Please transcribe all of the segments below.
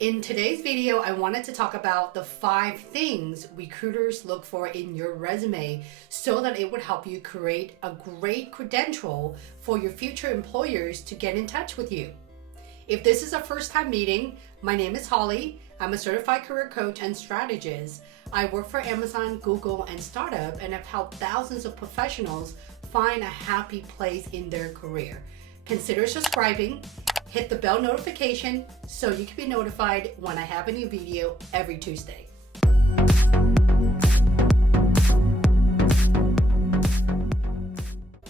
In today's video, I wanted to talk about the 5 things recruiters look for in your resume so that it would help you create a great credential for your future employers to get in touch with you. If this is a first time meeting, my name is Holly. I'm a certified career coach and strategist. I work for Amazon, Google, and startup and have helped thousands of professionals find a happy place in their career. Consider subscribing. Hit the bell notification so you can be notified when I have a new video every Tuesday.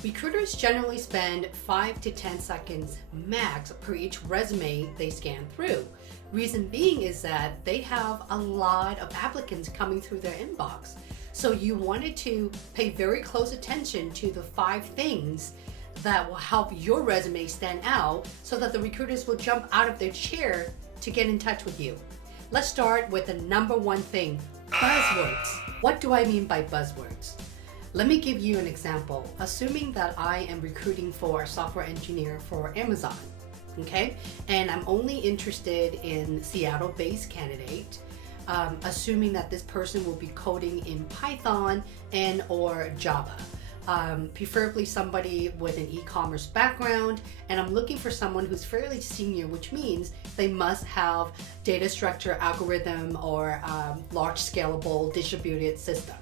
Recruiters generally spend 5 to 10 seconds max per each resume they scan through. Reason being is that they have a lot of applicants coming through their inbox. So you wanted to pay very close attention to the 5 things that will help your resume stand out so that the recruiters will jump out of their chair to get in touch with you. Let's start with the number 1 thing, buzzwords. What do I mean by buzzwords? Let me give you an example. Assuming that I am recruiting for a software engineer for Amazon, okay? And I'm only interested in Seattle-based candidate, assuming that this person will be coding in Python and or Java. Preferably somebody with an e-commerce background, and I'm looking for someone who's fairly senior, which means they must have data structure, algorithm, or large scalable distributed system.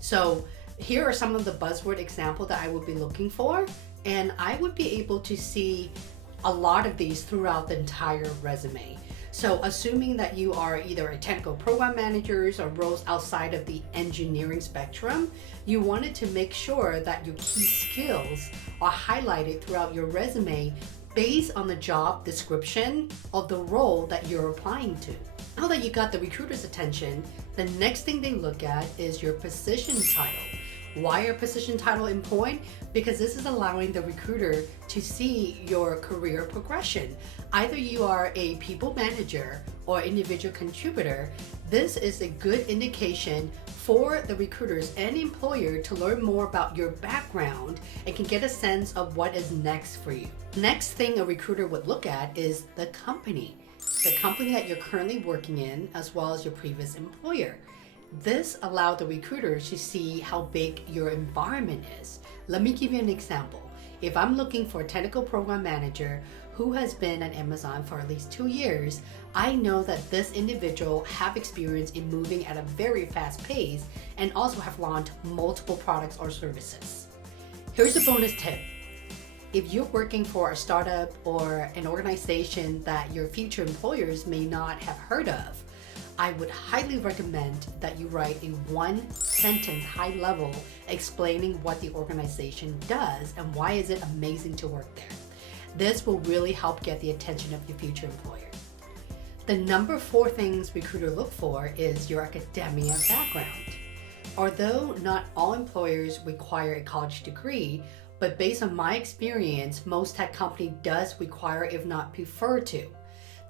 So here are some of the buzzword examples that I would be looking for, and I would be able to see a lot of these throughout the entire resume. So assuming that you are either a technical program managers or roles outside of the engineering spectrum, you wanted to make sure that your key skills are highlighted throughout your resume based on the job description of the role that you're applying to. Now that you got the recruiter's attention, the next thing they look at is your position title. Why are position title important? Because this is allowing the recruiter to see your career progression. Either you are a people manager or individual contributor, this is a good indication for the recruiters and employer to learn more about your background and can get a sense of what is next for you. Next thing a recruiter would look at is the company that you're currently working in, as well as your previous employer. This allowed the recruiter to see how big your environment is. Let me give you an example. If I'm looking for a technical program manager who has been at Amazon for at least 2 years, I know that this individual have experience in moving at a very fast pace and also have launched multiple products or services. Here's a bonus tip. If you're working for a startup or an organization that your future employers may not have heard of, I would highly recommend that you write a 1-sentence high level explaining what the organization does and why is it amazing to work there. This will really help get the attention of your future employer. The number 4 things recruiters look for is your academia background. Although not all employers require a college degree, but based on my experience, most tech company does require, if not prefer to.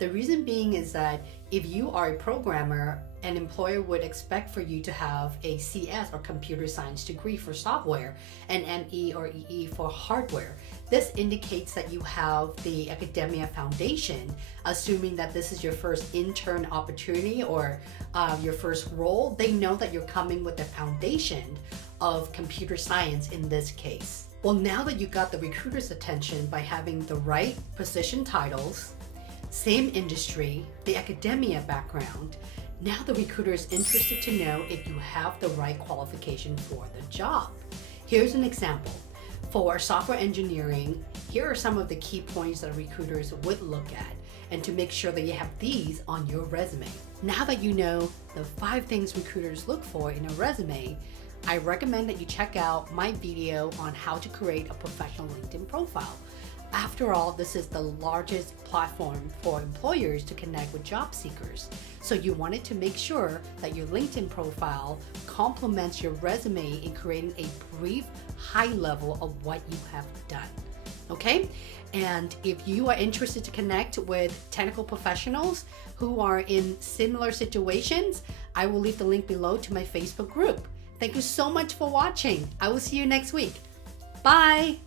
The reason being is that if you are a programmer, an employer would expect for you to have a CS or computer science degree for software and ME or EE for hardware. This indicates that you have the academia foundation, assuming that this is your first intern opportunity or your first role. They know that you're coming with the foundation of computer science in this case. Well, now that you got the recruiter's attention by having the right position titles, same industry, the academia background, now the recruiter is interested to know if you have the right qualification for the job. Here's an example. For software engineering, here are some of the key points that recruiters would look at and to make sure that you have these on your resume. Now that you know the 5 things recruiters look for in a resume, I recommend that you check out my video on how to create a professional LinkedIn profile. After all, this is the largest platform for employers to connect with job seekers. So you wanted to make sure that your LinkedIn profile complements your resume in creating a brief high level of what you have done. Okay? And if you are interested to connect with technical professionals who are in similar situations, I will leave the link below to my Facebook group. Thank you so much for watching. I will see you next week. Bye.